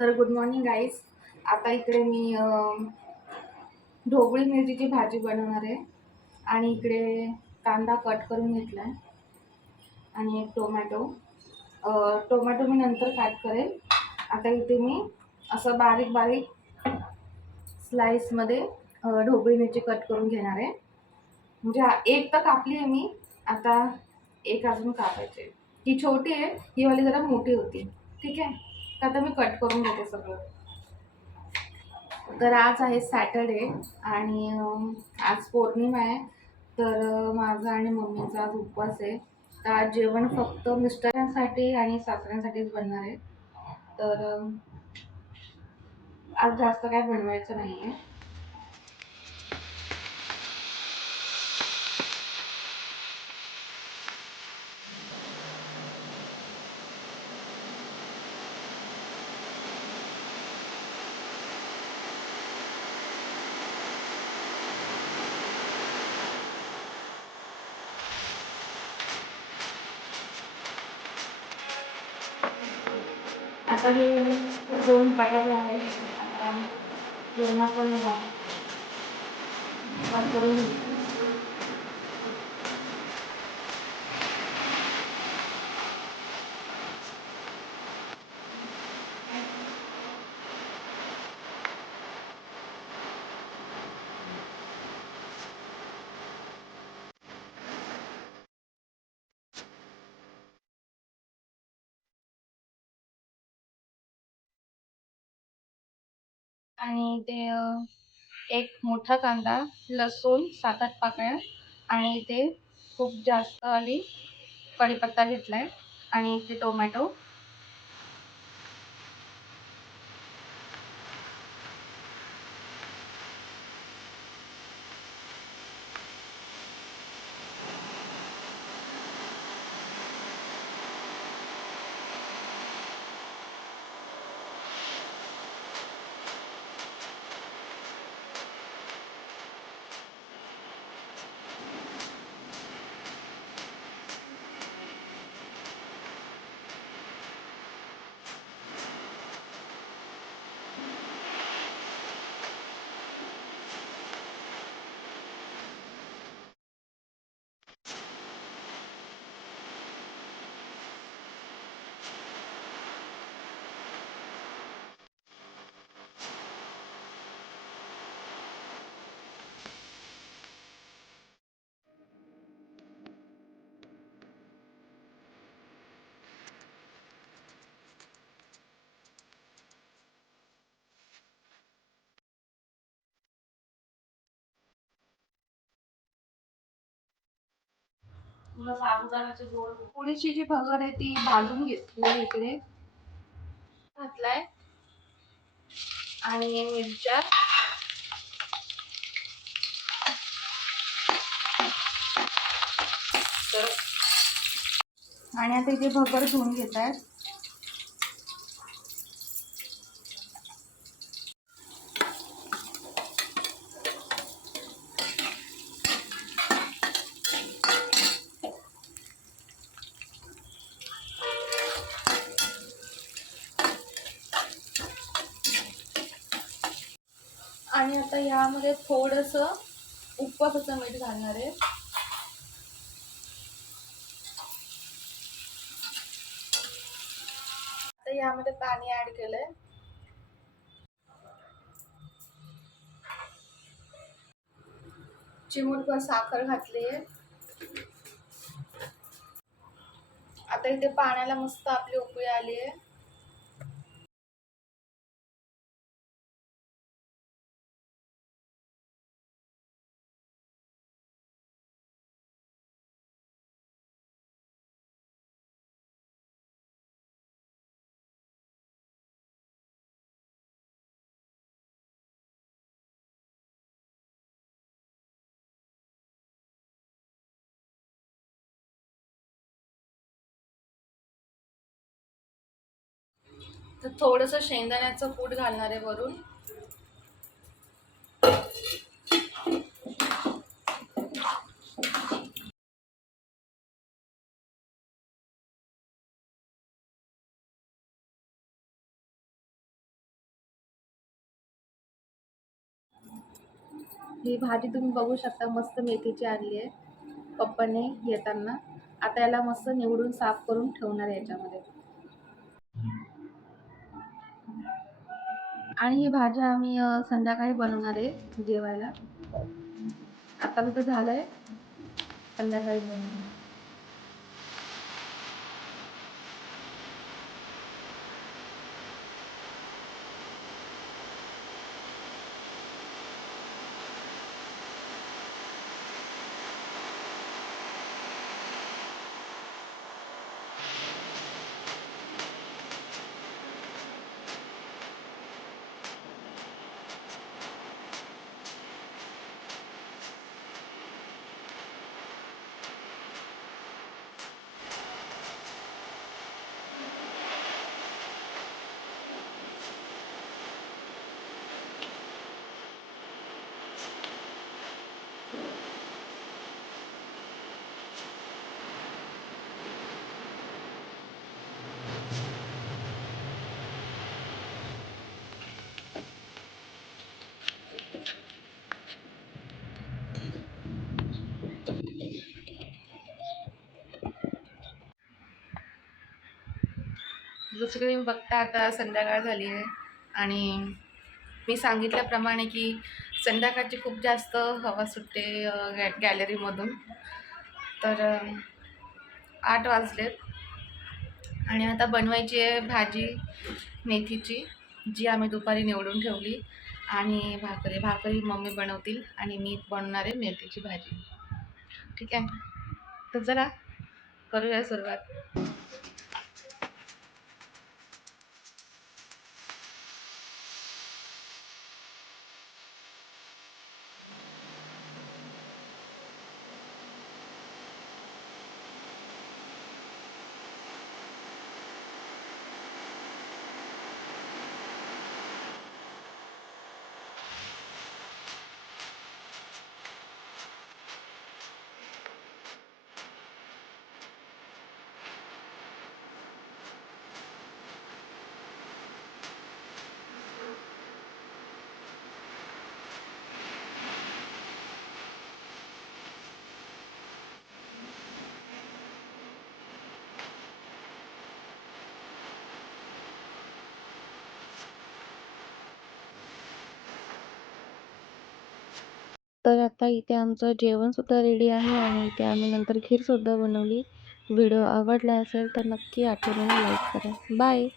तर good morning guys. आता इकडे मी ढोबळी मिरचीची भाजी बनवणार आहे. आणि इकडे कांदा कट करून घेतला आहे आणि एक टोमॅटो. टोमॅटो मी नंतर कट करेल. आता इथे मी असं बारीक बारीक स्लाईसमध्ये ढोबळी मिरची कट करून घेणार आहे. म्हणजे एक तर कापली आहे मी, आता एक अजून कापायचे. ही छोटी आहे, ही वाली जरा मोठी होती. ठीक आहे, तर आता मी कट करून घेते सगळं. तर आज आहे सॅटर्डे आणि आज पौर्णिमा आहे. तर माझा आणि मम्मीचा आज उपवास आहे. तर आज जेवण फक्त मिस्टरांसाठी आणि सासऱ्यांसाठीच बनणार आहे. तर आज जास्त काय बनवायचं नाही आहे. आता हे 2 बटाटे आहेत. आता जेवणाकडे करून आणि ते एक मोठा कांदा, लसूण 7-8 पाकळ्या आणि इथे खूप जास्त आली कढीपत्ता घेतलाय आणि इथे टोमॅटो. साबुदाण्याची थोडीशी जी भगर आहे ती भाजून घेतली इकडे घातलाय आणि मिरच्या तर आणि आता इथे भगर धुवून घेत आहेत. आणि आता यामध्ये थोडंसं उपवासाचं मीठ घालणार आहे. आता यामध्ये पाणी ऍड केलंय. चिमूटभर साखर घातली आहे. आता इथे पाण्याला मस्त आपली उकळी आली आहे. तर थोडंसं शेंगदाण्याचं कूट घालणार आहे वरून. ही भाजी तुम्ही बघू शकता, मस्त मेथीची आणली आहे पप्पाने येताना. आता याला मस्त निवडून साफ करून ठेवणार आहे याच्यामध्ये. आणि ही भाजी आम्ही संध्याकाळी बनवणार आहे जेवायला. आता तर झालंय, संध्याकाळी बनवणार. जसं की तुम्ही बघता, आता संध्याकाळ झाली आहे आणि मी सांगितल्याप्रमाणे की संध्याकाळची खूप जास्त हवा सुटते गॅलरीमधून. तर 8 वाजलेत आणि आता बनवायची आहे भाजी मेथीची, जी आम्ही दुपारी निवडून ठेवली. आणि भाकरी मम्मी बनवतील आणि मी बनवणार आहे मेथीची भाजी. ठीक आहे, तर चला करूया सुरुवात. तर आता इथे आमचं जेवणसुद्धा रेडी आहे आणि इथे आम्ही नंतर खीरसुद्धा बनवली. व्हिडिओ आवडला असेल तर नक्की आठवणीने लाईक करा. बाय.